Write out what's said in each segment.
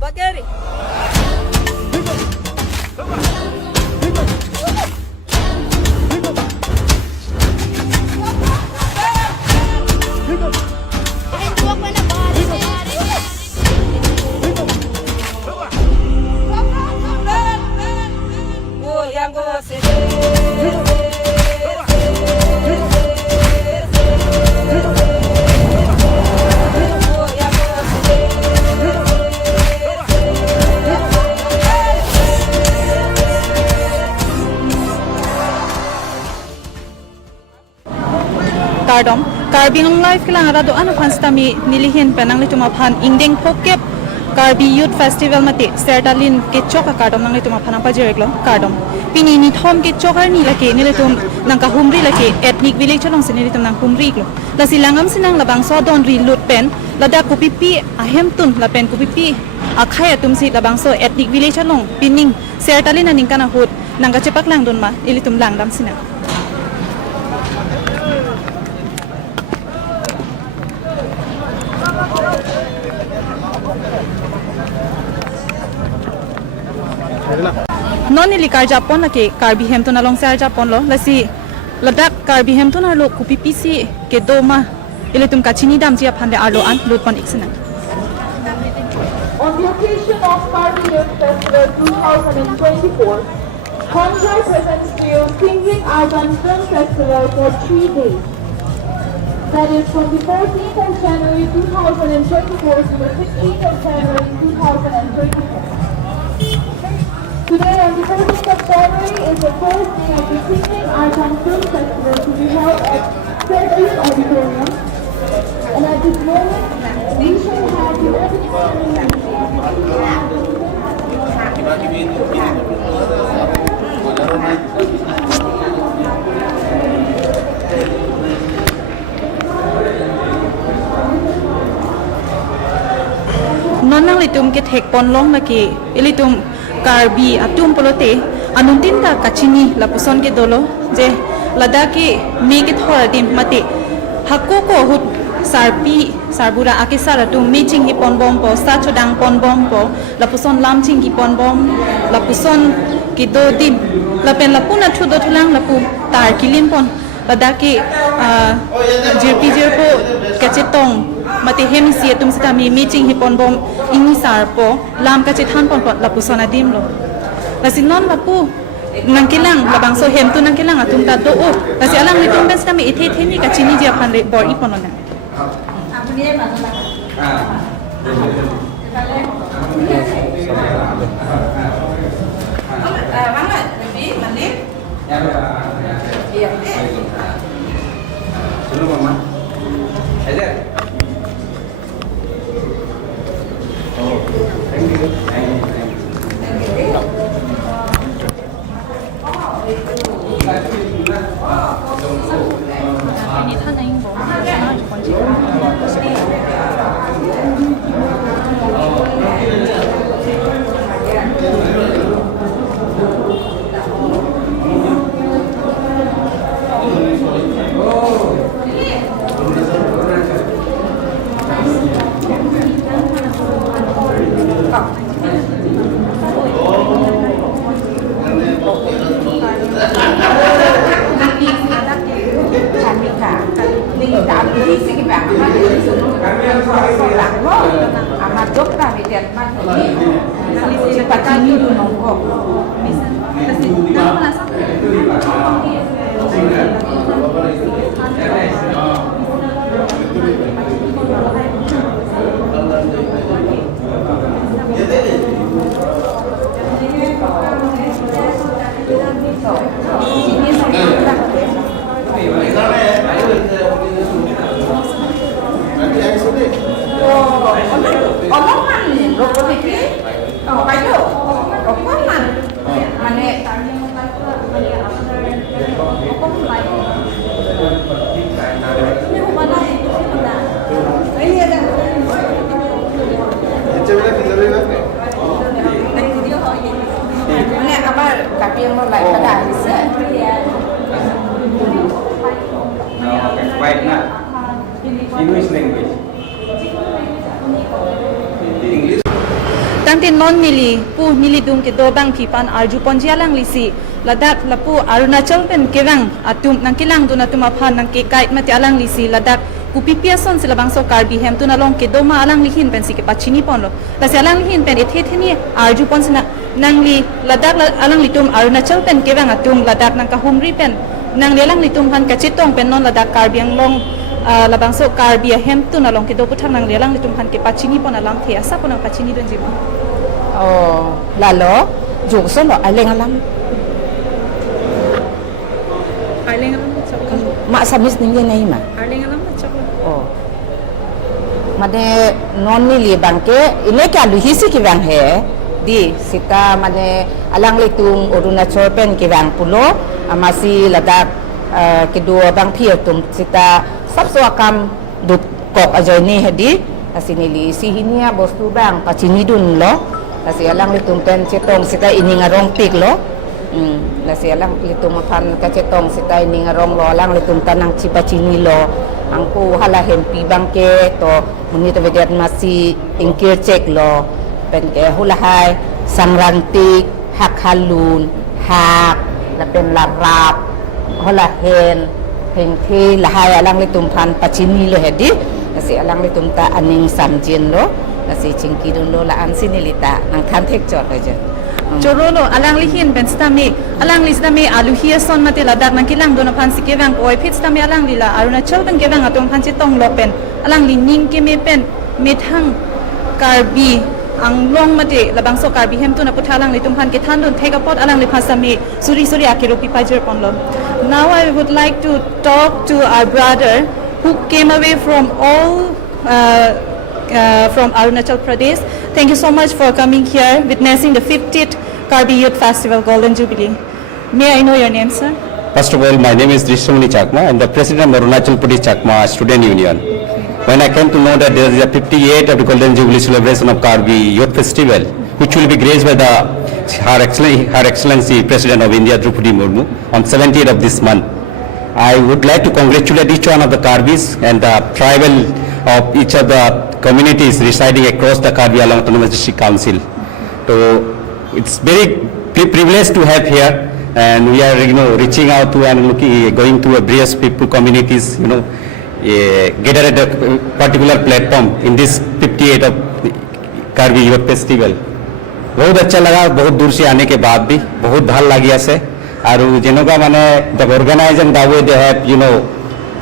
Bagari. Kardom, Karbi Anglong live kilang arado ano panstami nilihin penang lituma pan indeng pokep Karbi Youth Festival mati sertalin kechok kardom nang lituma panang pajireglo kardom pini ni thom kechokar ni laki nilitum nang kahumri laki ethnic village long sinilitum nang humri glo la silangam sinang labang so don ri lut pen lada kupipi ahem tun la pen kupipi akhaya tumsi labang so ethnic village long pining sertalin aning kana hut nang kacepak lang don ma ilitum lang dam sinang non ilikar Japon laki Karbi hemton along sa Japon lo lasi ladak Karbi hemton arlo kupipisi ke doma ilitum kachini dam jia phande arlo an lutpon iksena. On the occasion of Karbi Youth Festival 2024, Konjai presents to you Singing Arban Film Festival for 3 days. That is from the 14th of January 2024 to the 16th of January 2024. Today on the 14th of January is the first day of the Singing Arban Film Festival to be held at Karbi Auditorium. And at this moment, we shall have the opening ceremony. Nonang litum ke thek pon long laki ilitum Karbi atum polote anuntin ta kachini lapuson ke dolo je ladaki me ke thora dim mate hakko ko hut sarpi sarbura ake saratum meeting hi pon bom po sa chodang pon bom po lapuson lamching ki pon bom lapuson ki do dim lapen lapuna thudo thulang lapu tar kilim pon ladaki jirpi jirpo kachetong mati hem si tum sita mi meeting hi pon bom ingi sar po lam ka chithan pon pon lapu sona dim lo lasin non lapu nangkilang labang so hem tu nangkilang atum ta do o lasi alang ni tum bes kami ithe the ni ka chini dia pan le bor ipon na banget lebih mandi iya dulu mama aja. Thank you. Iniท่านing bo Ladang tin non mili pu mili dum ke do bang pipan arju ponji alang lisi Ladak lapu Arunachal pen kevang atum nang kilang tu natum aphan nang ke kait mati alang lisi Ladak kupipiason sila bangso Karbi hem tu nalong ke doma alang lihin pen si ke pachini pon lo la si alang lihin pen ethe theni arju pon sina nang li Ladak alang litum Arunachal pen kevang atum Ladak nang kahumri pen nang lelang litum han kachitong pen non Ladak Karbi Anglong labangso Karbi hem tu nalong ke do puthang nang lelang litum han ke pachini pon alang the asa pon nang pachini don jibo oh lalo juk so lo aleng alam Arling alam chakla mak samis ninge nai ma Arling alam chakla oh mane non ni li bangke ile ka lu hisi ki bang he di sita mane alang litung Arunachal pen ki bang pulo amasi Ladak kedua bang phi tum sita sabso akam duk kok ajoi ni hedi asini li si hinia bostu bang pachini dun lo asi alang litung pen cetong sita ini ngarong pik lo la si alang litung mapan ka cetong sita ini ngarong lo alang litung tanang cipacini lo angku hala hempi bangke to muni to vedat masi ingkir cek lo pen ke hulahai sangrantik hak halun hak la pen larap hola hen hengki lahai alang litung pan pacini lo hedi si alang litung ta aning samjin lo si cingki dun lo la an sinilita nang kan tek jot aja Jorolo alang lihin ben stami alang listami alu hiya son mate Ladak nang kilang dona phan si kevang oi phit stami alang lila Arunachal ben kevang atom phan chi tong lo pen alang li ning ke me pen methang Karbi Anglong mate labangso Karbi hem tu na puthalang litum phan ke than don thega pot alang li phasami suri akiro pipajer pon lo Now I would like to talk to our brother who came away from all from Arunachal Pradesh. Thank you so much for coming here, witnessing the 50th Karbi Youth Festival Golden Jubilee. May I know your name, sir? First of all, my name is Rishamani Chakma. I'm the president of Arunachal Pradesh Chakma Student Union. When I came to know that there is a 58th of the Golden Jubilee celebration of Karbi Youth Festival, which will be graced by Her Excellency President of India, Draupadi Murmu, on 17th of this month. I would like to congratulate each one of the Karbis and the tribal of each of the communities residing across the Karbi Anglong Autonomous District Council. So it's very privileged to have here, and we are reaching out to and going to various people communities, gather at a particular platform in this 58th of Karbi Youth Festival. बहुत अच्छा लगा बहुत दूर से आने के बाद भी बहुत ভাল লাগি আছে আৰু যেনেকুৱা মানে the organizer and the way they have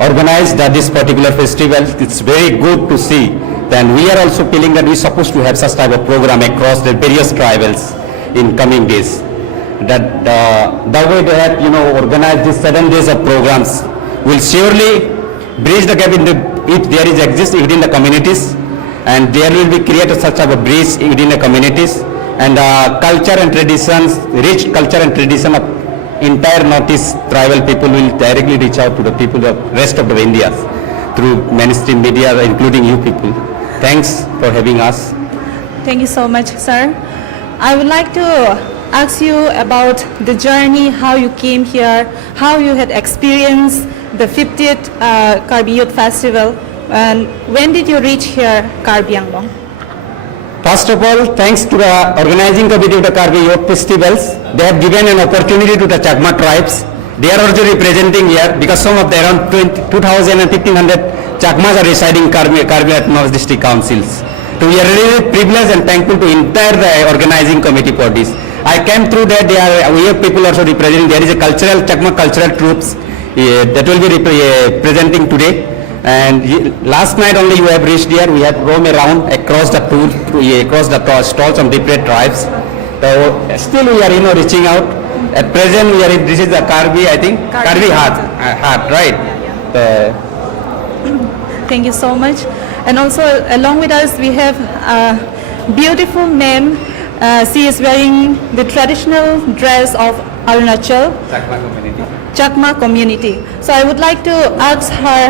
organized this particular festival, it's very good to see. Then we are also feeling that we are supposed to have such type of program across the various tribals in coming days. That the way they have organized these 7 days of programs will surely bridge the gap if there is exist within the communities, and there will be created such type of bridge within the communities, and culture and traditions, rich culture and tradition of entire Northeast tribal people will directly reach out to the people of rest of the India through mainstream media, including you people. Thanks for having us. Thank you so much, sir. I would like to ask you about the journey, how you came here, how you had experienced the 50th Karbi Youth Festival, and when did you reach here, Karbi Anglong? First of all, thanks to the organizing committee of the Karbi Youth Festivals. They have given an opportunity to the Chakma tribes. They are also representing here because some of the around 2,000 and 1,500 Chakmas are residing in Karbi Autonomous District Councils. So we are really privileged and thankful to entire the organizing committee for this. I came through that we have people also representing. There is a Chakma cultural troops that will be presenting today. And last night only you have reached here. We have roamed around across the stalls of different tribes. So still we are reaching out. At present we are this is the Karbi, I think Karbi Heart, right? Thank you so much. And also along with us we have a beautiful ma'am. She is wearing the traditional dress of Arunachal Chakma community. So I would like to ask her,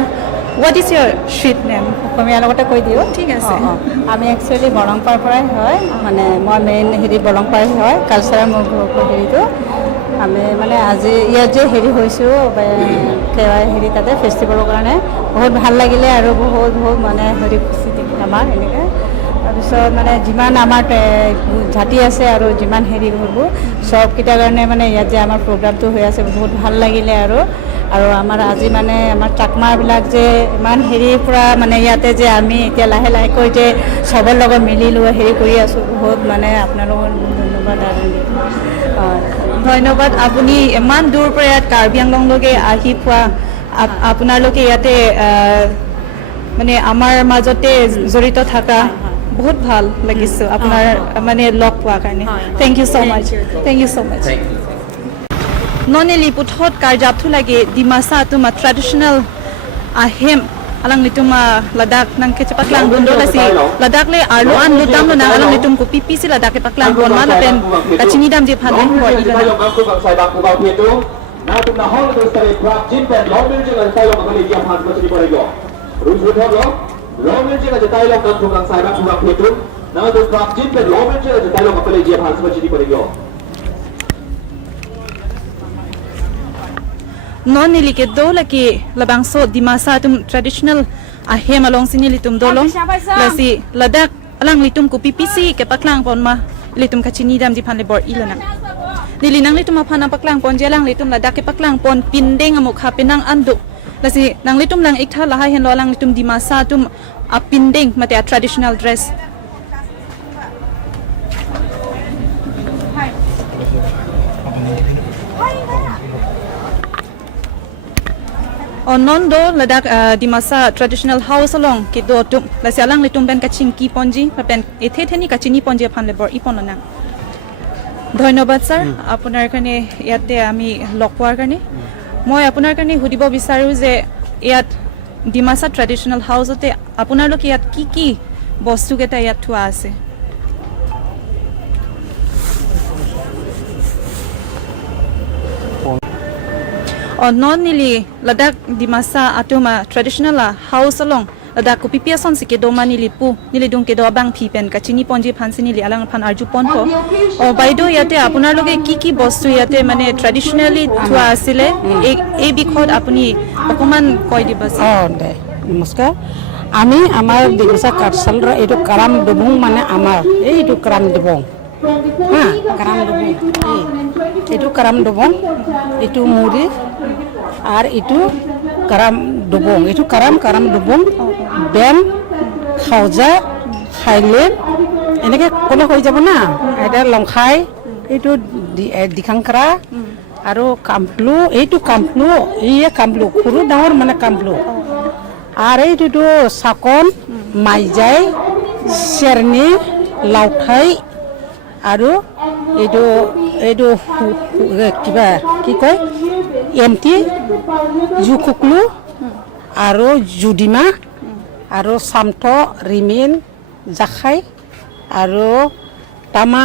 what is your street name? অসমীয়াৰ লগতে কৈ দিওঁ ঠিক আছে। আমি actually বৰংপাৰ পৰাই হয়, মানে মই মেইন বৰংপাৰ হয়, কালচাৰেল মোৰ হেৰিটো আমি মানে আজি ইয়াত যে হৈছোঁ তাতে ফেষ্টিভেলৰ কাৰণে বহুত ভাল লাগিলে আৰু বহুত মানে খুচি আমাৰ এনেকৈ তাৰপিছত মানে যিমান আমাৰ জাতি আছে আৰু যিমান হেৰি হ'বো চবকেইটাৰ কাৰণে মানে ইয়াত যে আমাৰ প্ৰগ্ৰামটো হৈ আছে বহুত ভাল লাগিলে আৰু আমাৰ আজি মানে আমাৰ চাকমাবিলাক যে ইমান হেৰিৰ পৰা মানে ইয়াতে যে আমি এতিয়া লাহে লাহেকৈ যে চবৰ লগত মিলি লৈ হেৰি কৰি আছোঁ বহুত মানে আপোনালোকৰ ধন্যবাদ আৰু ধন্যবাদ আপুনি ইমান দূৰ পৰা ইয়াত কাৰ্বি আংলংলৈকে আহি পোৱা আপোনালোকে ইয়াতে মানে আমাৰ মাজতে জড়িত থকা বহুত ভাল লাগিছে আপোনাৰ মানে লগ পোৱাৰ কাৰণে thank you so' much thank you so' much ননেলি পুথত কাৰ্যাপথু লাগে ডিমাচা তুমা ট্ৰেডিশ্যনেল আহেম alang nitum ladak nang ke cepaklang bondo lasi ladak le arlo an lutam lo nang alang nitum ko pipi si ladak ke paklang bon ma lapen kachini dam je phan len hoi ila na tum na hol to stare prap jin pen lo mil je ngai lo ma le dia phan ko chini pare go ru su tho lo mil je ngai tai lo kan ko kan sai ba ku ba phetu na to prap jin pen lo mil je ngai tai lo ma le dia phan ko chini pare go non nilike do laki labang so dimasa tum traditional ahem along sini litum dolong lasi ladak alang litum ku pipisi ke paklang pon ma litum kachini dam di phan le bor ilana nilinang litum ma phana paklang pon jelang litum ladak ke paklang pon pindeng amuk kha pinang andu lasi nang litum lang iktha laha hen lo lang litum dimasa tum a pindeng mate a traditional dress non do ladak dimasa traditional house along ki do tum la sialang le tum ben kaching ki ponji pa pen ethe theni kachini ponji phan le bor ipon na ধন্যবাদ sir আপনার কানে ইয়াতে আমি লগ পোৱাৰ কাৰণে মই আপোনাৰ কাৰণে হুদিব বিচাৰো যে ইয়াত ডিমাসা ট্ৰেডিশনাল হাউসতে আপোনালোক ইয়াত কি কি বস্তু কেটা ইয়াত থোৱা আছে non nili ladak dimasa atoma traditional house along ladak ko pipiason sike doma nili pu nili dong ke do bang phi pen kachini ponji phansi nili alang phan arju pon ko o baido yate apunar loge ki bostu yate mane traditionally thua asile ei bikhot apuni okoman koi dibas দে নমস্কাৰ আমি আমাৰ ডিমাচা কালচাৰৰ এইটো কাৰাম দবং মানে আমাৰ এইটো কাৰাম দবং কাৰাম দবং এইটো কাৰাম দবং এইটো মুৰি আর ইটু কারাম ডুবং ইটু কারাম ডুবং বেম খাওজা খাইলে এনেকে কোনে কই যাব না এটা লংখাই এইটো দিখাংকৰা আৰু কামপ্লু এইটো কামপ্লু ইয়ে কামপ্লু খুৰু ডাঙৰ মানে কামপ্লু আৰু এইটো চাকন মাইজাই চেৰনি লাউঠাই আৰু এইটো কিবা কি কয় এমটি জুকুকলু আৰু জুডিমা আৰু সামথ ৰিমিন জাখাই আৰু দামা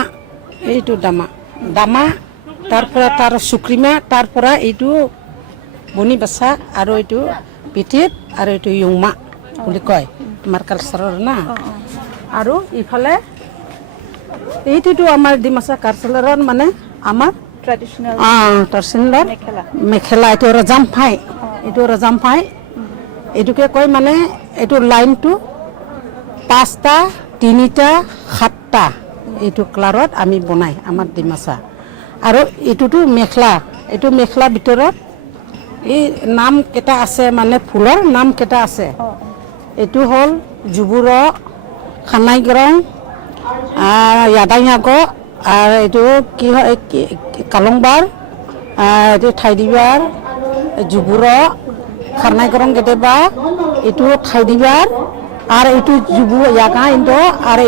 এইটো দামা তাৰপৰা তাৰ সুক্ৰিমা তাৰপৰা এইটো বনি বাছা আৰু এইটো পিঠিত আৰু এইটো ইউমা বুলি কয় আমাৰ কালচাৰৰ না আৰু ইফালে এইটো আমাৰ ডিমাচা কালচাৰৰ মানে আমাৰ traditional ট্ৰেডিশ্যনেল মেখেলা এইটো ৰজামফাই এইটোকে কয় মানে এইটো লাইনটো 5টা 3টা 7টা এইটো কালাৰত আমি বনাই আমাৰ ডিমাচা আৰু এইটো মেখেলা ভিতৰত এই নাম কেটা আছে মানে ফুলৰ নাম কেটা আছে এইটো হ'ল জুবুৰ খানাইগ্ৰং ইয়াদাইয়াগ আৰ এইটো কি হয় কালংবাৰ এইটো ঠাইদিবাৰ জুবুৰ খাৰনাই গৰং কেতিয়াবা এইটো ঠাইদিবাৰ আৰ এইটো জুবু ইয়াগা ইন্দো আৰ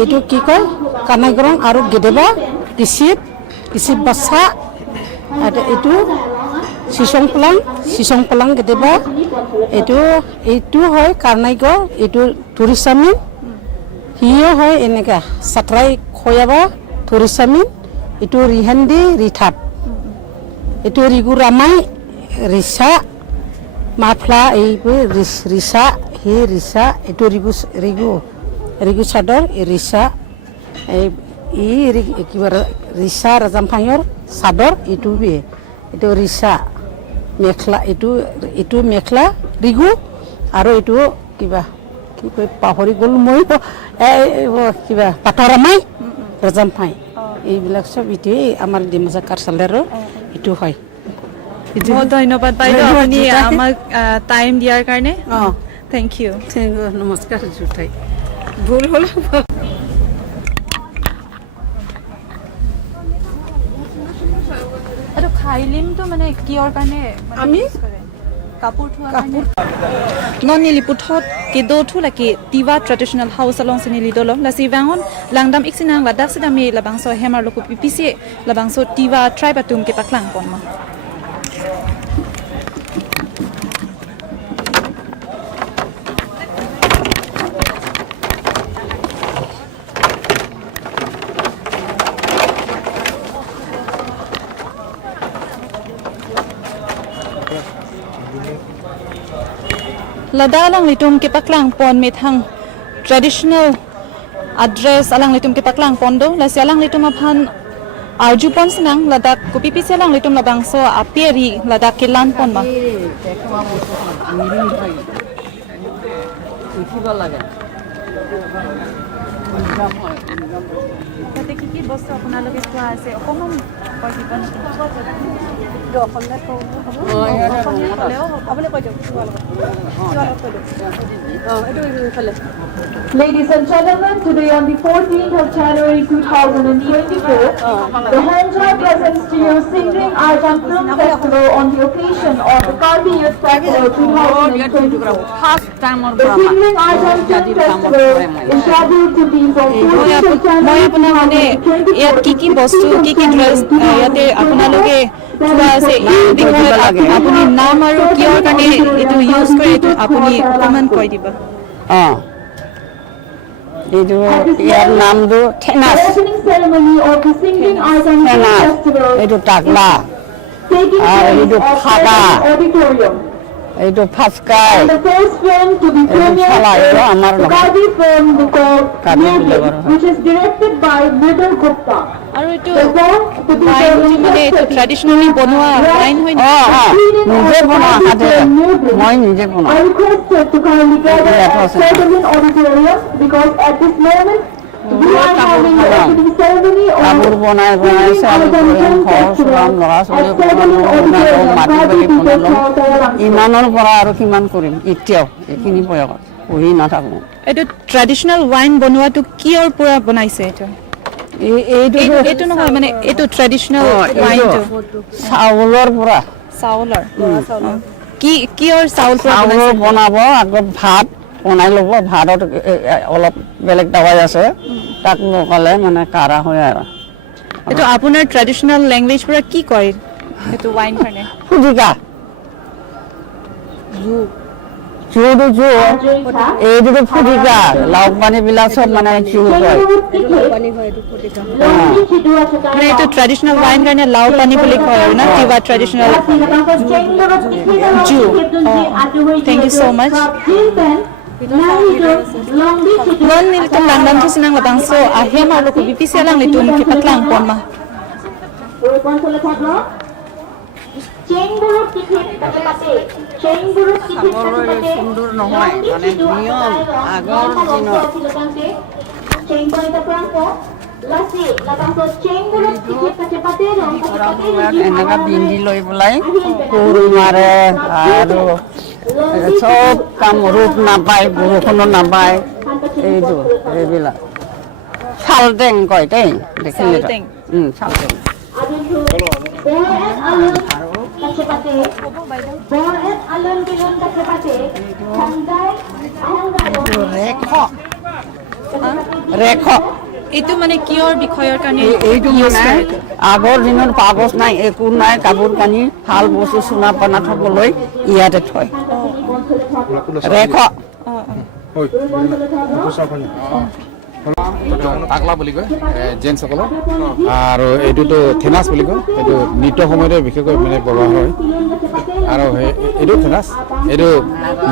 এইটো কি কয় কানাই গৰং আৰু কেতিয়াবা কিচিপ বাচ্চা এইটো চিচং পলাং কেতিয়াবা এইটো হয় কাৰনাইগড় এইটো টুৰিচামিন হিও হয় এনেকা সাতৰাই খয়াবা থৰিসামিন এটো ৰিহান্দি ৰিথাপ এটো ৰিগু ৰামাই ৰিসা মাফলা এইবো ৰিসা এটো ৰিগু চাদৰ ৰিসা এই কিবা ৰিসা ৰাজামফাঙৰ চাদৰ এটো ৰিসা মেখলা এটো মেখলা ৰিগু আৰু এটো কিবা কি কয় পাহৰি গ'লোঁ মই কিবা পাটৰামাই ৰজামফাই এইবিলাক চব ইটোৱে আমাৰ ডিমাচা কালচাৰৰ ইটো হয় বহুত ধন্যবাদ বাইদেউ আপুনি আমাক টাইম দিয়াৰ কাৰণে থেংক ইউ নমস্কাৰ জুঠাই ভুল হ'ল এইটো খাইলিমটো মানে কিয়ৰ কাৰণে আমি কাপোৰ থোৱা কাৰণে non niliputhot kidotu laki tiva traditional house along sini lidolo la siwangon langdam iksinang ladak sidami labangso hemar loku pipisi labangso tiva tribe atum ke paklang ponma lada alang litum ke paklang pon mithang traditional address alang litum ke paklang pondo la si alang litum aphan arju pon sinang ladak kupipi alang litum labangso apieri ladak ke lan pon ma তাতে কি কি বস্তু আপোনালোকে থোৱা আছে অকণমান কৈ দিব নেকি অসমীয়াত আপুনি কৈ দিয়ক Ladies and gentlemen, today on the 14th of January 2024, the Honja presents to you Singing Arjun Film Festival on the occasion of the Karbi Youth Festival 2024. The Singing Arjun Film Festival is scheduled to be from 14th of January 2024. ইয়াত কি কি বস্তু কি কি dress ইয়াতে আপোনালোকে থোৱা আছে এই বিষয়ে আপুনি নাম আৰু কিহৰ কাৰণে এইটো ইউজ কৰে এইটো আপুনি অকণমান কৈ দিব এইটো ইয়াৰ নামটো ঠেনাচ Opening ceremony of the Singing Arjun Film Festival এইটো টাকলা taking place of Phaka. auditorium. এইটো ফাচকাই And the first film to be premiered is the Karbi film called Music, which is directed by Mridul Gupta. আৰু এইটো The song to be wine মানে এইটো traditionally বনোৱা wine হয় নিজে বনোৱা হাতে মই নিজে বনাওঁ I requested to kindly gather at Settlement Auditorium because at this moment we are having the opening ceremony of কাপোৰ বনাই বনাই চাউল ঘৰ চৰাম ল'ৰা ছোৱালী বনালোঁ মাটি বাৰী বনালোঁ ইমানৰ পৰা আৰু কিমান কৰিম এতিয়াও এইখিনি বয়সত পঢ়ি নাথাকোঁ এইটো ট্ৰেডিশ্যনেল ৱাইন বনোৱাটো কিহৰ পৰা বনাইছে এইটো এইটো নহয় মানে এইটো ট্ৰেডিশ্যনেল ৱাইনটো চাউলৰ পৰা চাউলৰ কি কিহৰ চাউল পৰা চাউলৰ বনাইছে বনাব আকৌ ভাত বনাই ল'ব ভাতত অলপ বেলেগ দাৱাই আছে তাক লগালে মানে কাঢ়া হয় আৰু এইটো আপোনাৰ ট্ৰেডিশ্যনেল লেংগুৱেজ পৰা কি কয় এইটো ৱাইন কাৰণে ফুটিকা জুটো জু এইটোতো ফুটিকা লাও পানীবিলাক চব মানে জু হয় মানে এইটো ট্ৰেডিশ্যনেল ৱাইন কাৰণে লাও পানী বুলি কয় আৰু না কিবা ট্ৰেডিশ্যনেল জু thank you so' much non nilitum langdam tu sinang labang so ahem ar loku bipisi alang litum ke patlang pon ma সুন্দৰ নহয় মানে নিয়ম আগৰ দিনত এনেকুৱা বিন্ধি লৈ পেলাই কোৰ মাৰে আৰু চব কাম ৰূপ নাপায় বৰষুণো নাপায় এইটো এইবিলাক চালটেং কয় দেই দেখিলে চালটেং ৰেখ এইটো মানে কিহৰ বিষয়ৰ কাৰণে এইটো মানে আগৰ দিনত কাগজ নাই একো নাই কাপোৰ কানি ভাল বস্তু চুনা পানা থবলৈ ইয়াতে থয় ৰেখ টাকলা বুলি কয় জেণ্টছসকলৰ আৰু এইটোতো থেনাচ বুলি কয় এইটো নৃত্য সময়তে বিশেষকৈ মানে ব্যৱহাৰ হয় আৰু এইটো থেনাচ এইটো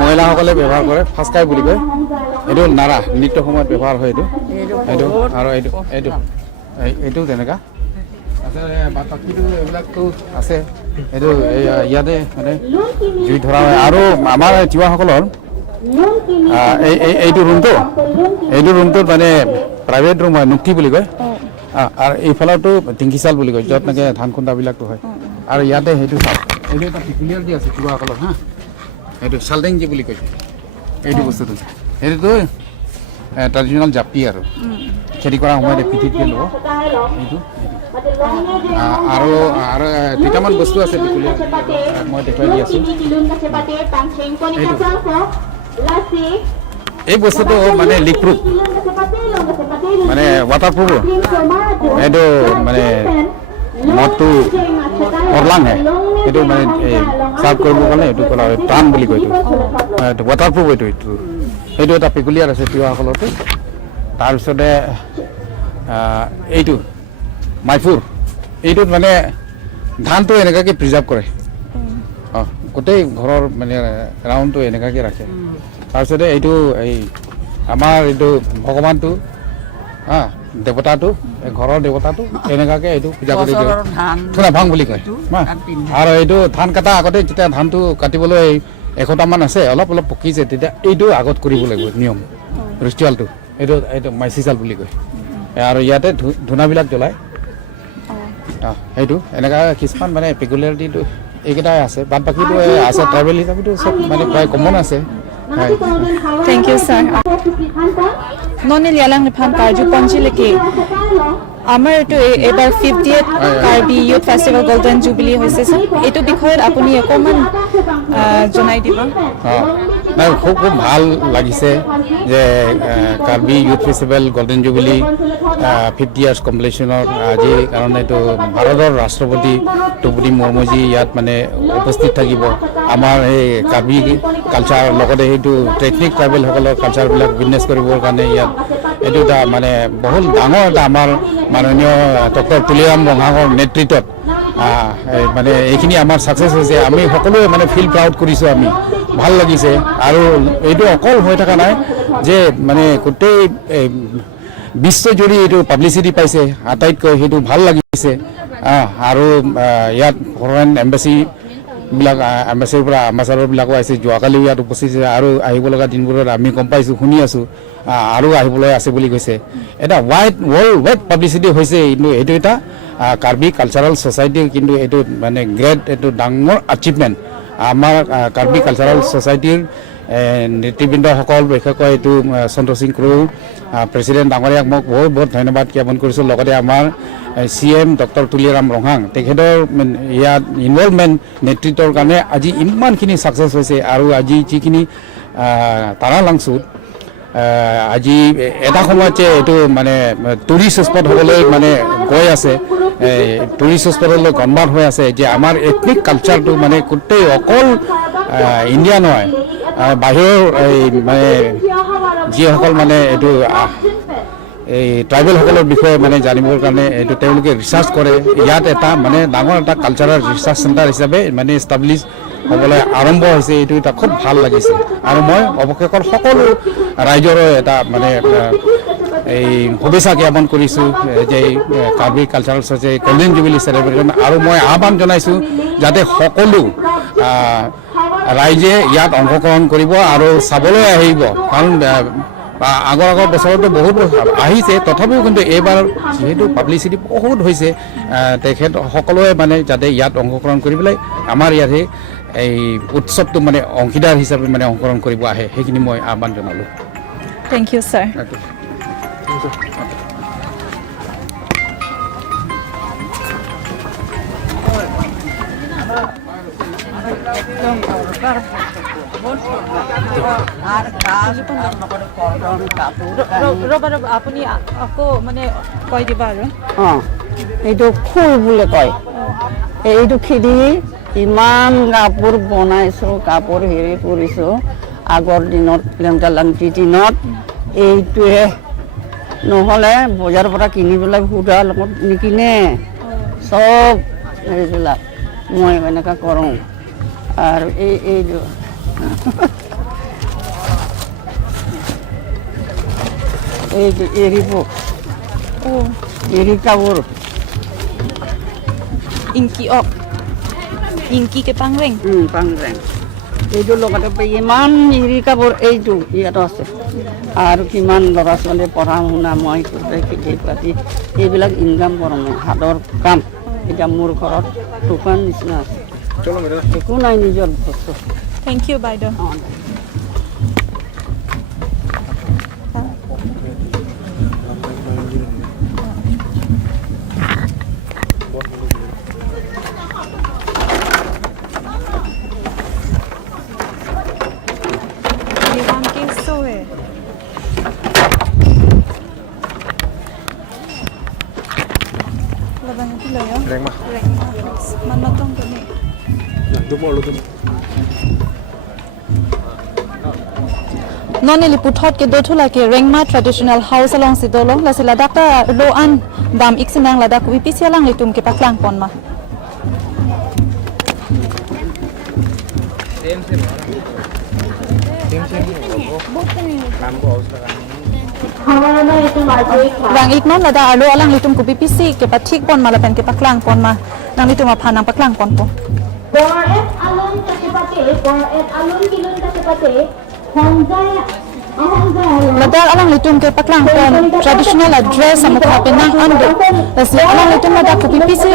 মহিলাসকলে ব্যৱহাৰ কৰে ফাচকাই বুলি কয় এইটো নাৰা নৃত্য সময়ত ব্যৱহাৰ হয় এইটো এইটো আৰু এইটো এইটো এইটো তেনেকুৱা আছে বাকীটো এইবিলাকতো আছে এইটো ইয়াতে মানে জুই ধৰা হয় আৰু আমাৰ তিৱাসকলৰ এইটো ৰুমটোত মানে প্ৰাইভেট ৰুম হয় নুক্তি বুলি কয় আৰু এইফালতো টিংকিচাল বুলি কয় য'ত নেকি ধান খুন্দাবিলাকটো হয় আৰু ইয়াতে সেইটো চাওক এইটো এটা পিকুলিয়াৰিটি আছে তিৱাসকলৰ হা এইটো চালটেংজি বুলি কয় এইটো বস্তুটো সেইটোতো ট্ৰেডিশ্যনেল জাপি আৰু খেতি কৰা সময়তে পিঠিত দি ল'ব এইটো আৰু দুটামান বস্তু আছে পিকুলিয়াৰ মই দেখুৱাই দি আছোঁ এই বস্তুটো মানে লিক প্ৰুফ মানে ৱাটাৰ প্ৰুফ এইটো মানে মদটো অৰলাংহে এইটো মানে চাৰ্ভ কৰিবৰ কাৰণে এইটো ক'লা হয় টান বুলি কয় এইটো ৱাটাৰ প্ৰুফ এইটো এটা পিকুলিয়াৰ আছে তিৱাসকলতো তাৰপিছতে এইটো মাইফুৰ এইটোত মানে ধানটো এনেকুৱাকৈ প্ৰিজাৰ্ভ কৰে গোটেই ঘৰৰ মানে ৰাউণ্ডটো এনেকুৱাকৈ ৰাখে তাৰপিছতে এইটো এই আমাৰ এইটো ভগৱানটো দেৱতাটো ঘৰৰ দেৱতাটো এনেকুৱাকৈ এইটো পূজা কৰি দিয়ে থোনা ভাং বুলি কয় আৰু এইটো ধান কটা আগতে যেতিয়া ধানটো কাটিবলৈ 100টামান আছে অলপ পকিছে তেতিয়া এইটো আগত কৰিব লাগিব নিয়ম ৰিচুৱেলটো এইটো মাইচিচাল বুলি কয় আৰু ইয়াতে ধূনাবিলাক জ্বলায় সেইটো এনেকুৱা কিছুমান মানে পেকুলিয়াৰিটিটো এইকেইটাই আছে বাদ বাকীটো আছে ট্ৰাইবেল হিচাপেতো চব মানে প্ৰায় কমন আছে Thank you, sir. Nonil yalang niphan karju ponchileki. Amar etu ebar 50th Karbi Youth Festival Golden Jubilee hoise sir. Etu bikhoyot apuni okoman jonai diba. নাই খুব ভাল লাগিছে যে Karbi youth festival golden jubilee 50 years কমপ্লিশ্যনৰ আজি কাৰণে এইটো ভাৰতৰ ৰাষ্ট্ৰপতি দ্ৰৌপদী মুৰ্মুজী ইয়াত মানে উপস্থিত থাকিব আমাৰ এই কাৰ্বি কালচাৰ লগতে সেইটো টেকনিক ট্ৰাইবেলসকলৰ কালচাৰবিলাক বিজনেছ কৰিবৰ কাৰণে ইয়াত এইটো এটা মানে বহুত ডাঙৰ এটা আমাৰ মাননীয় ডক্টৰ তুলিৰাম ৰঙাঙৰ নেতৃত্বত মানে এইখিনি আমাৰ ছাকচেছ হৈছে আমি সকলোৱে মানে ফিল প্ৰাউড কৰিছোঁ আমি ভাল লাগিছে আৰু এইটো অকল হৈ থকা নাই যে মানে গোটেই বিশ্বজুৰি এইটো পাব্লিচিটি পাইছে আটাইতকৈ সেইটো ভাল লাগিছে আৰু ইয়াত ফৰেইন এম্বাচিৰ পৰা এম্বাচাডৰবিলাকো আহিছে যোৱাকালিও ইয়াত উপস্থিত হৈছে আৰু আহিব লগা দিনবোৰত আমি গম পাইছোঁ শুনি আছোঁ আৰু আহিবলৈ আছে বুলি কৈছে এটা ৱৰ্ল্ড ৱাইড পাব্লিচিটি হৈছে কিন্তু এইটো এটা কাৰ্বি কালচাৰেল ছ'চাইটিৰ কিন্তু এইটো মানে গ্ৰেট এইটো ডাঙৰ আচিভমেণ্ট আমাৰ কাৰ্বি কালচাৰেল ছ'চাইটিৰ নেতৃবৃন্দসকল বিশেষকৈ এইটো সন্তোষ সিং ক্ৰু প্ৰেচিডেণ্ট ডাঙৰীয়াক মোক বহুত ধন্যবাদ জ্ঞাপন কৰিছোঁ লগতে আমাৰ CM ডক্টৰ তুলিৰাম ৰঙাং তেখেতৰ ইয়াত ইনভলভমেণ্ট নেতৃত্বৰ কাৰণে আজি ইমানখিনি ছাকচেছ হৈছে আৰু আজি যিখিনি তাৰা লাংচুত আজি এটা সময়ত যে এইটো মানে টুৰিষ্ট স্পট হ'বলৈ মানে গৈ আছে টুৰিষ্ট স্পটলৈ কনভাৰ্ট হৈ আছে যে আমাৰ এথনিক কালচাৰটো মানে গোটেই অকল ইণ্ডিয়া নহয় বাহিৰৰ এই মানে যিসকল মানে এইটো এই ট্ৰাইবেলসকলৰ বিষয়ে মানে জানিবৰ কাৰণে এইটো তেওঁলোকে ৰিচাৰ্চ কৰে ইয়াত এটা মানে ডাঙৰ এটা কালচাৰেল ৰিচাৰ্চ চেণ্টাৰ হিচাপে মানে এষ্টাব্লিছ হ'বলৈ আৰম্ভ হৈছে এইটো এটা খুব ভাল লাগিছে আৰু মই অৱশেষত সকলো ৰাইজৰো এটা মানে এই শুভেচ্ছা জ্ঞাপন কৰিছোঁ যে Karbi cultural society golden jubilee celebration আৰু মই আহ্বান জনাইছোঁ যাতে সকলো ৰাইজে ইয়াত অংশগ্ৰহণ কৰিব আৰু চাবলৈ আহিব কাৰণ আগৰ বছৰতো বহুত আহিছে তথাপিও কিন্তু এইবাৰ যিহেতু পাব্লিচিটি বহুত হৈছে তেখেত সকলোৱে মানে যাতে ইয়াত অংশগ্ৰহণ কৰি পেলাই আমাৰ ইয়াতে এই উৎসৱটো মানে অংশীদাৰ হিচাপে মানে অংশগ্ৰহণ কৰিব আহে সেইখিনি মই আহ্বান জনালোঁ Thank you, sir. আপুনি আকৌ মানে কৈ দিবা আৰু এইটো ফুল বুলি কয় এইটো খেদি ইমান কাপোৰ বনাইছোঁ কাপোৰ হেৰি কৰিছোঁ আগৰ দিনত লেংটালাংটি দিনত এইটোৱে নহ'লে বজাৰৰ পৰা কিনি পেলাই সুদা লগত নিকিনে চব এইবিলাক মই এনেকুৱা কৰোঁ আৰু এইটো এইটো এৰিব এৰি কাপোৰ Inki ke pangreng. Pangreng. এইটোৰ লগতে ইমান মিৰি কাপোৰ এইটো ইয়াতো আছে আৰু কিমান ল'ৰা ছোৱালী পঢ়া শুনা মই খেতি বাতি এইবিলাক ইনকাম কৰোঁ মই হাতৰ কাম এতিয়া মোৰ ঘৰত দোকান নিচিনা আছে একো নাই নিজৰ বস্তু Thank you, বাইদেউ। Non ili puthot ke do thula ke rengma traditional house along sidolo la sila dakta lo an dam iksinang la dak wi pisialang litum ke paklang pon ma rang ik non la da alo alang litum ku pipisi ke pathik pon ma la pen ke paklang pon ma nang litum ma phanang paklang pon po Boret alun kasipate, boret alun kilun kasipate, hongjaya, hongjaya. Ladar alang litum ke paklang pon traditional address sa mukha penang ando. Lasi alang litum ladar ku pipisi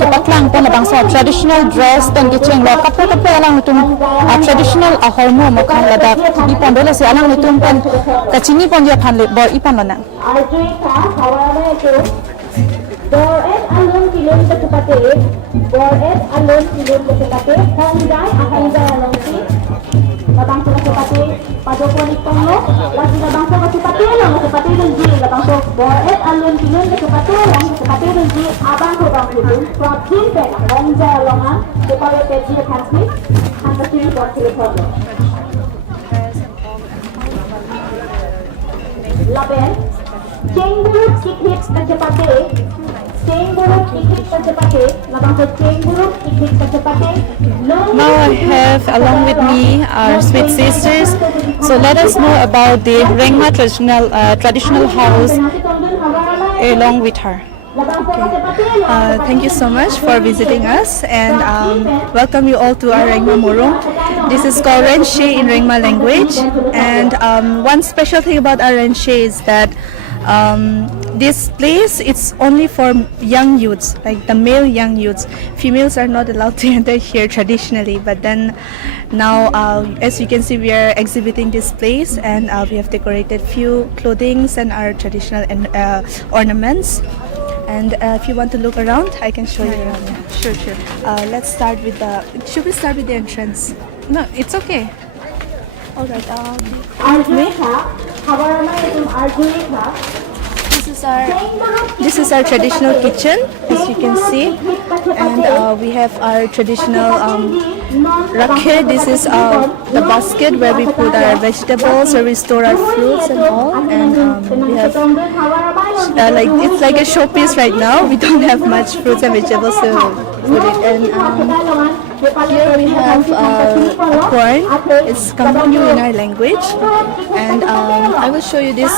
ke paklang pon labang sa traditional dress pen ke cheng lo kapur alang litum traditional ahormo mukha ladar ipon do lasi alang litum pen kachini pon dia phan le bor ipon lo nang. Arjui ka hawana itu. Boret alun kilun kasipate, boret alun kilun kasipate, hongjaya, hongjaya langsi. Labang sa kasipate, padokon itong lagi labang sa kasipate lang, kasipate ng G, labang sa boret alun kilun kasipate lang, kasipate ng G, abang ko bang kilun, from Jinpen, hongjaya langan, kapag peji kansi, hanggang buat silipado. Laben, cengburuk sikit kasipate, cengburuk sikit kasipate, labang sa cengburuk sikit kasipate. Now I have along with me our sweet sisters. So let us know about the Rengma traditional house along with her. Thank you so much for visiting us and welcome you all to our Rengma Morong. This is called Renshe in Rengma language, and one special thing about our Renshe is that this place it's only for young youths, like the male young youths. Females are not allowed to enter here traditionally, but then now as you can see we are exhibiting this place and we have decorated few clothings and our traditional ornaments. And if you want to look around, I can show you around. Sure. Let's start with the. Should we start with the entrance? No, it's okay. All right. This is our traditional kitchen, as you can see, and we have our traditional rakhe. This is the basket where we put our vegetables, where we store our fruits and all. And we have like it's like a showpiece right now. We don't have much fruits and vegetables to put it. And here we have corn. It's kampunyu in our language, and I will show you this.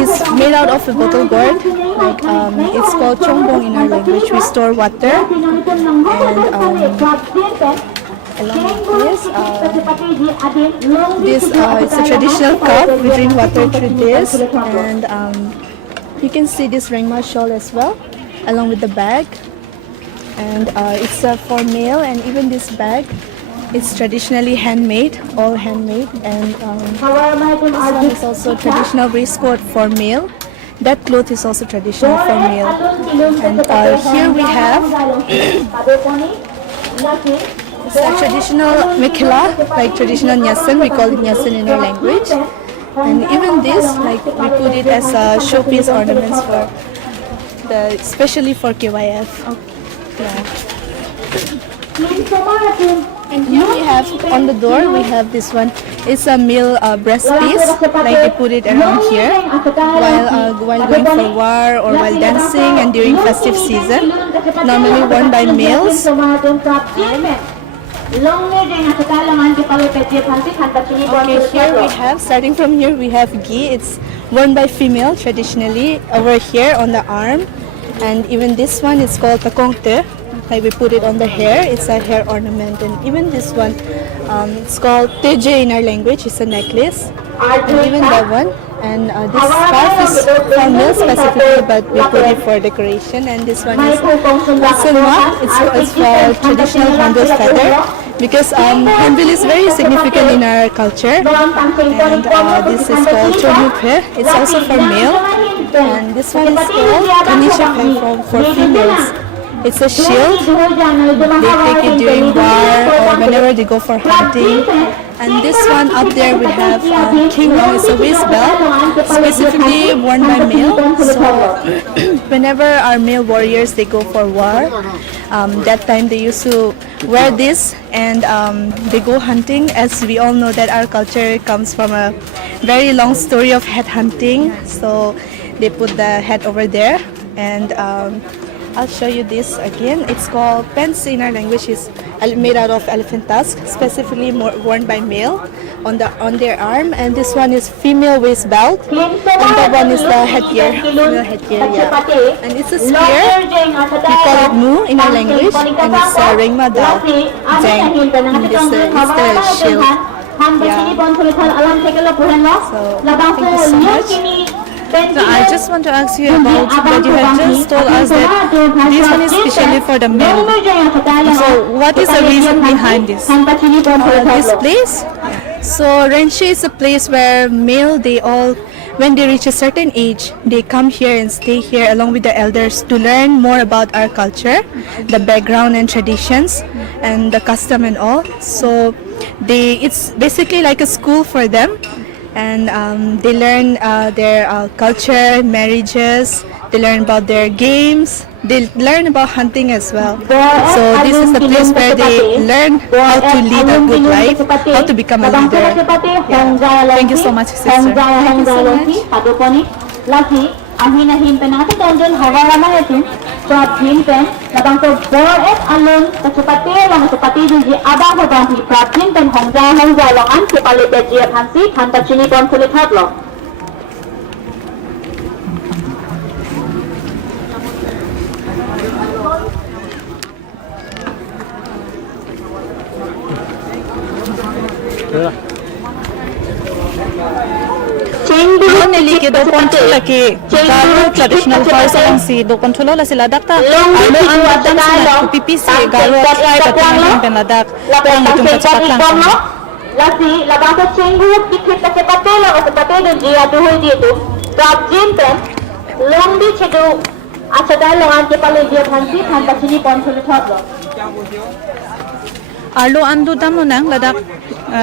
It's made out of a bottle gourd. Like it's called chongbong in our language. We store water, and along with this, it's a traditional cup. We drink water through this, and you can see this Rengma shawl as well, along with the bag. And it's for male, and even this bag, it's traditionally handmade, all handmade. And this one is also traditional waistcoat for male. That cloth is also traditional for male. And here we have it's a traditional mekhala, like traditional nyasan. We call it nyasan in our language. And even this, like we put it as a showpiece ornaments for especially for KYF. Yeah. And here we have on the door we have this one. It's a male breast piece, like they put it around here while going for war or while dancing and during festive season. Normally worn by males. Okay, here we have, starting from here we have gi. It's worn by female traditionally over here on the arm. And even this one is called takongte. Like we put it on the hair. It's a hair ornament, and even this one, it's called teje in our language. It's a necklace, and even that one. And this scarf is for male specifically, but we put it for decoration. And this one is sunma. It's for traditional hornbill feather, because hornbill is very significant in our culture. And this is called chonuphe. It's also for male. And this one is called kanishaphe for females. It's a shield. They take it during war or whenever they go for hunting. And this one up there we have kinglong. It's a waist belt, specifically worn by male. So whenever our male warriors they go for war, that time they used to wear this, and they go hunting. As we all know that our culture comes from a very long story of head hunting. So they put the head over there, and I'll show you this again. It's called pants in our language. Is made out of elephant tusk, specifically worn by male on their arm. And this one is female waist belt, and that one is the headgear, female headgear. Yeah. And it's a spear. We call it mu in our language, and it's a ringma dao. Jang. And this is the shield. Yeah. So thank you so much. So I just want to ask you about that you have just told us that this one is especially for the male. So what is the reason behind this? This place? So Renshe is a place where male, when they reach a certain age, they come here and stay here along with the elders to learn more about our culture, the background and traditions, and the custom and all. So it's basically like a school for them. And they learn their culture, marriages, they learn about their games, they learn about hunting as well. So this is the place where they learn how to lead a good life, how to become a leader. Yeah. Thank you so much, sister. Thank you so much. Ahin penati tonjon hawa itu job pen labang to boret alun kecupati di abang hobanti pratin pen hongja longan kepale bejiat hansi hanta chini bon kulit hadlo. Neli ke do control laki garo traditional house ang si do control la sila dakta ano ang madam sa PPC garo try patang penadak ang itong patlang lasi labato cenggu dikit ke patela o patela dia duhul dia tu prap jimpen lombi chedu achada longan ke pale dia phansi thanta chini control thadlo Arlo ando damo nang ladak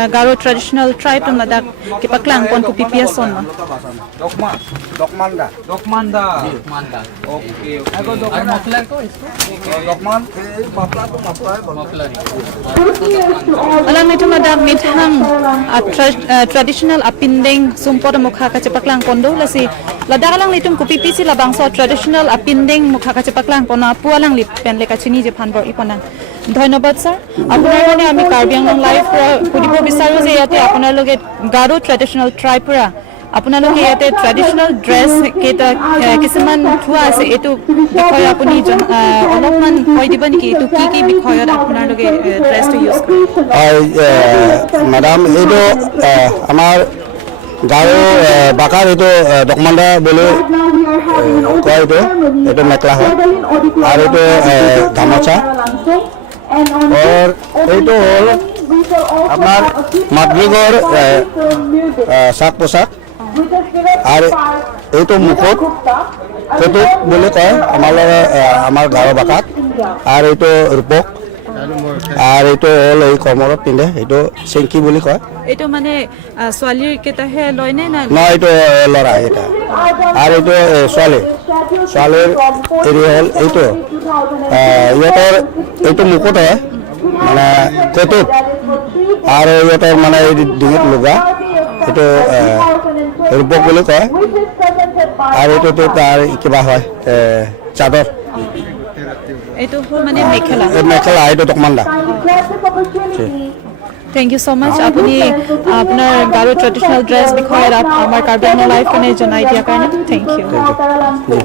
garo traditional tribe ng ladak kipaklang pon ko pipiason ma. Dokmanda. Okay. Ako dokman. Maflar ko isko. Dokman. Maflar ko maflar. Alam ito ladak mithang traditional apindeng sumpor mukha ka kipaklang pondo lasi ladak lang litum ko pipisi labang so traditional apindeng mukha ka kipaklang pona pualang lip penle ka chini je phanbor iponang. ধন্যবাদ sir আপনার মানে আমি Karbi Anglong live সুধিব বিচাৰোঁ যে ইয়াতে আপোনালোকে Garo traditional ট্ৰাইবৰা আপোনালোকে ইয়াতে ট্ৰেডিশ্যনেল ড্ৰেছ কেইটা কিছুমান থোৱা আছে এইটো বিষয়ে আপুনি অলপমান কৈ দিব নেকি এইটো কি বিষয়ত আপোনালোকে ড্ৰেছটো ইউজ কৰে মেডাম এইটো আমাৰ গাৰো বাকাৰ এইটো ডকমাণ্ডা বুলি কয় এইটো মেখেলা হয় আৰু এইটো গামোচা और এইটো হল আপনাৰ মাতৃগৰ সাক পোশাক আৰ এইটো মুকুট কটুক বলে কয় আমাৰ গাঁৱৰ ভাষাত আৰ এইটো ৰূপক আৰ এইটো হল এই কমৰত পিন্ধে এইটো চেংকি বুলি কয় এইটো মানে ছোৱালীৰ কেইটাহে লয় নে না এইটো লৰা এটা আৰ এইটো ছোৱালীৰ এৰি হল এইটো ইহঁতৰ এইটো মুকুট হয় মানে কটুক আৰ ইহঁতৰ মানে ডিঙিত লগা এইটো ৰূপক বুলি কয় আৰ এইটোতো তাৰ কিবা হয় চাদৰ এইটো মানে মেখেলা এইটো ডকমাণ্ডা Thank you so much. Apuni apnar Garo traditional dress বিষয়ে আমার কাৰ্বি আংলং লাইভ কানে জনাই দিয়া কাৰণে thank you.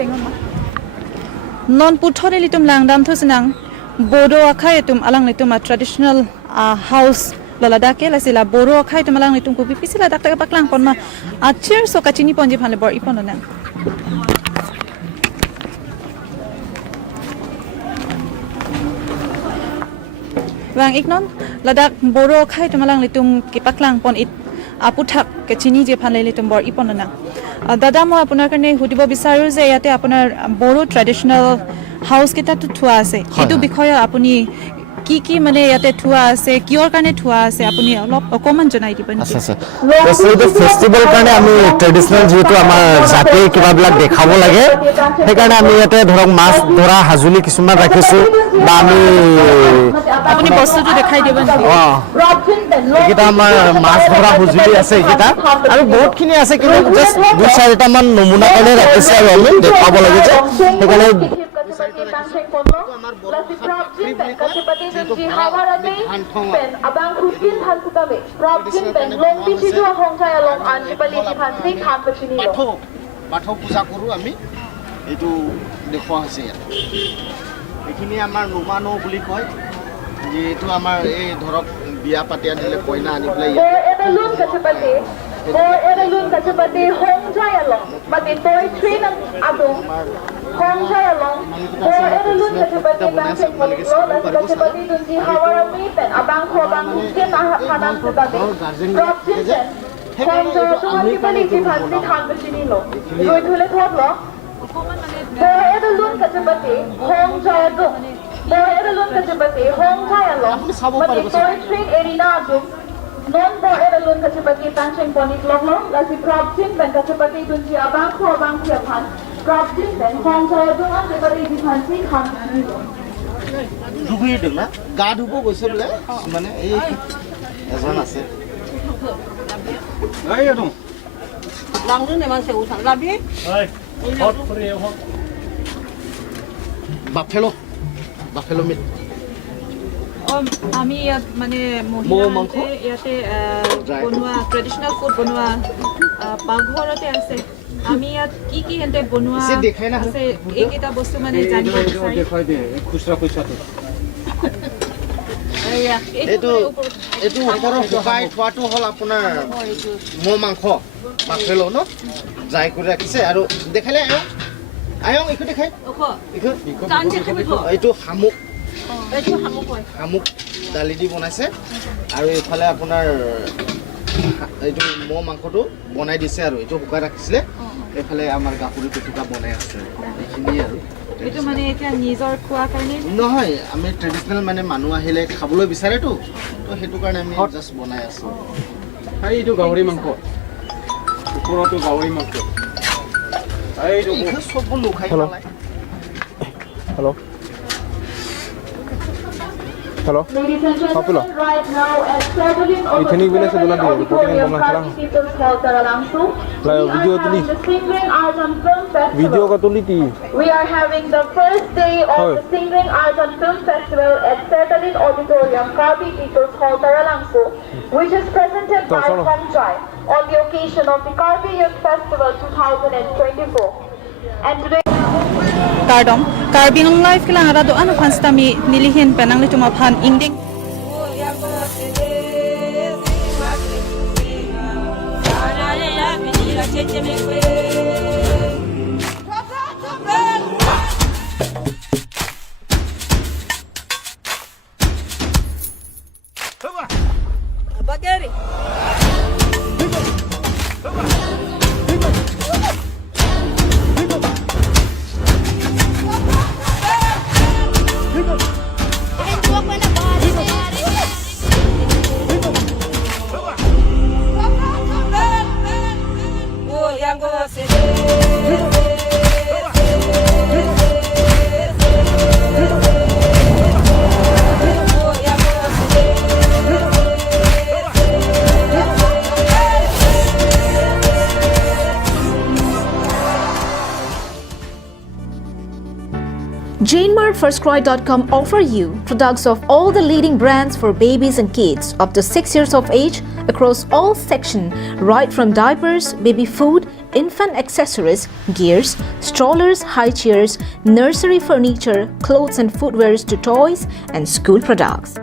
tengon ma non puthore litum langdam thosinang bodo akhai tum alang litum a traditional house lalada ke lasila boro akhai tum alang litum kupi pisila dak tak paklang pon ma achir so kachini ponji phale bor ipon na wang ignon ladak boro khai tumalang litum ki paklang pon it aputhak ke chini je phanle litum bor iponana dada mo apunar karne hudibo bisaru je yate apunar boro traditional house kita tu thua ase etu bikhoya apuni কি মানে ইয়াতে থুয়া আছে কিয়ৰ কাৰণে থুয়া আছে আপুনি অলপ অকমান জনাই দিবেন আচ্ছা আচ্ছা তো ফেষ্টিভেল কাৰণে আমি ট্ৰেডিশনাল যেটো আমাৰ জাতি কিবাবিলাক দেখাব লাগে সেইকাৰণে আমি ইয়াতে ধৰক মাছ ধৰা হাজুলি কিছুমান ৰাখিছো বা আমি আপুনি বস্তুটো দেখাই দিবেন এটা আমাৰ মাছ ধৰা হাজুলি আছে এটা আৰু বহুতখিনি আছে কিন্তু জাস্ট দুই চাৰিটা মান নমুনা কাৰণে ৰাখিছে আৰু আমি দেখাব লাগে যে সেইকাৰণে বাথৌ পূজা কৰোঁ আমি এইটো দেখুওৱা হৈছে ইয়াত এইখিনি আমাৰ নোমানো বুলি কয় যে এইটো আমাৰ এই ধৰক বিয়া পাতি আনিলে কইনা আনি পেলাই non bo eralun kachapati tancheng ponik longlo lasi propjin ben kachapati tunji abang kho abang kia phan propjin ben khong chaya dunga sebari di phansi kham ধুবুই দিলা গা ধুব গৈছে বলে মানে এই এজন আছে এই এজন লাংদু নেমান সে উঠান লাবি এই হট করে হট বাফেলো মিট আমি মানে মহিলা ইয়াতে বনোৱা ট্ৰেডিশনাল ফুড বনোৱা পাকঘৰতে আছে আমি ইয়াত কি এন্তে বনোৱা আছে এইকেইটা বস্তু মানে জানিব বিচাৰি দেখাই দে খুচৰা পইচাটো এইটো ওপৰৰ শুকাই থোৱাটো হ'ল আপোনাৰ মৌ মাংস বাফেলো ন ড্ৰাই কৰি ৰাখিছে আৰু দেখালে আয়ং এইটো দেখাই এইটো শামুক শামুক দালি দি বনাইছে আৰু এইফালে আপোনাৰ এইটো মৌ মাংসটো বনাই দিছে আৰু এইটো শুকাই ৰাখিছিলে এইফালে আমাৰ গাহৰি পিটিকা বনাই আছে এইখিনি আৰু এইটো মানে এতিয়া নিজৰ খোৱা কাৰণে নহয় আমি ট্ৰেডিশনেল মানে মানুহ আহিলে খাবলৈ বিচাৰেতো তো সেইটো কাৰণে আমি জাষ্ট বনাই আছো এইটো গাহৰি মাংস ওপৰতো গাহৰি মাংস এইটো সব লুকাই পেলাই hello' Hello. Ladies and gentlemen, Popular. right now at Traveling Ithani village se dona diye reporting Auditorium, bomna Karbi People's Hall, Taralangsu, we are video tuli. having the Singring Art and Film Festival. video ka tuliti We are having the first day of the Singring Art and Film Festival at Traveling Auditorium, Karbi People's Hall, Taralangsu, which is presented by Homjai on the occasion of the Karbi Youth Festival 2024. And today Kardom Karbi Anglong live kilang arado ano panstami nilihin penang lituma phan inding JaneMartFirstCry.com offer you products of all the leading brands for babies and kids up to 6 years of age across all sections, right from diapers, baby food, infant accessories, gears, strollers, high chairs, nursery furniture, clothes and footwear to toys and school products.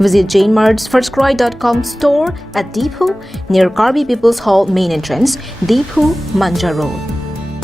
Visit Jane Mart's firstcry.com store at Deephu near Karbi People's Hall main entrance, Deephu, Manja Road.